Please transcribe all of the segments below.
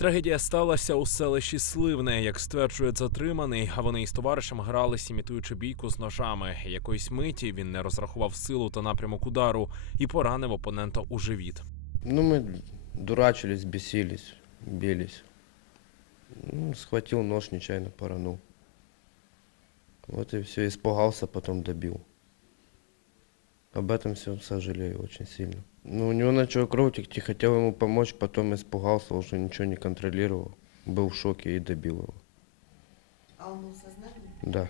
Трагедія сталася у селищі Сливне, як стверджує затриманий. А вони із товаришем грались, імітуючи бійку з ножами. Якоїсь миті він не розрахував силу та напрямок удару і поранив опонента у живіт. Ну, мы дурачились, бесились, бились. Ну, схватил нож, нечаянно поранул. Вот и все, испугался, потом добил. Об этом все сожалею очень сильно. Ну, у него начала кровь текти, хотел ему помочь, потом испугался, уже ничего не контролировал. Был в шоке и добил его. А он был в сознании? Да.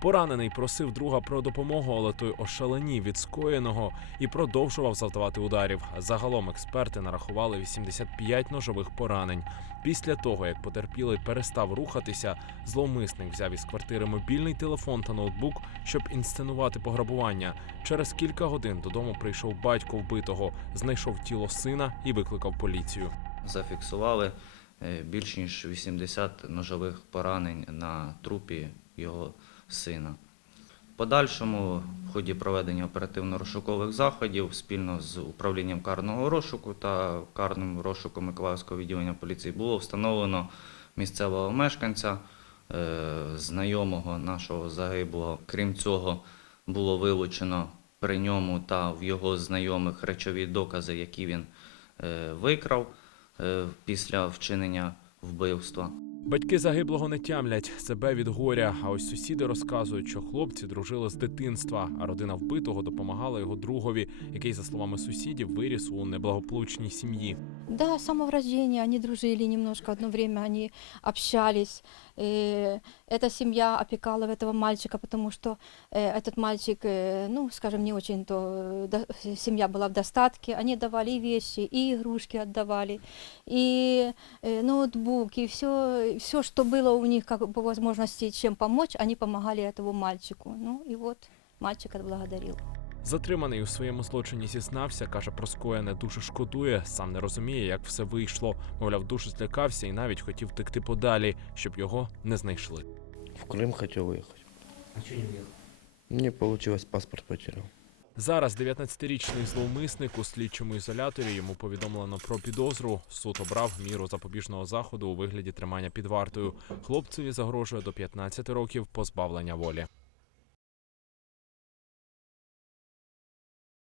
Поранений просив друга про допомогу, але той ошаленів від скоєного і продовжував завдавати ударів. Загалом експерти нарахували 85 ножових поранень. Після того, як потерпілий перестав рухатися, зловмисник взяв із квартири мобільний телефон та ноутбук, щоб інсценувати пограбування. Через кілька годин додому прийшов батько вбитого, знайшов тіло сина і викликав поліцію. зафіксували е, більш ніж 80 ножових поранень на трупі його сина. Подальшому, в ході проведення оперативно-розшукових заходів спільно з управлінням карного розшуку та карним розшуком Миколаївського відділення поліції було встановлено місцевого мешканця, е, знайомого нашого загиблого. Крім цього, було вилучено при ньому та в його знайомих речові докази, які він е, викрав е, після вчинення вбивства. Батьки загиблого не тямлять себе від горя. А ось сусіди розказують, що хлопці дружили з дитинства, а родина вбитого допомагала його другові, який, за словами сусідів, виріс у неблагополучній сім'ї. Да, с самого рождения они дружили немножко, одно время они общались. Э, Эта семья опекала этого мальчика, потому что э, этот мальчик, э, ну, скажем, не очень то, э, до- семья была в достатке. Они давали и вещи, и игрушки отдавали, и э, ноутбук, и все, все, что было у них как по возможности чем помочь, они помогали этому мальчику. Ну и вот мальчик отблагодарил. Затриманий у своєму злочині зізнався, каже, про скоєне дуже шкодує, сам не розуміє, як все вийшло. Мовляв, дуже злякався і навіть хотів втекти подалі, щоб його не знайшли. В Крым хотел уехать. А что не уехал? Не получилось, паспорт потерял. Зараз 19-річний зловмисник у слідчому ізоляторі йому повідомлено про підозру. Суд обрав міру запобіжного заходу у вигляді тримання під вартою. Хлопцеві загрожує до 15 років позбавлення волі.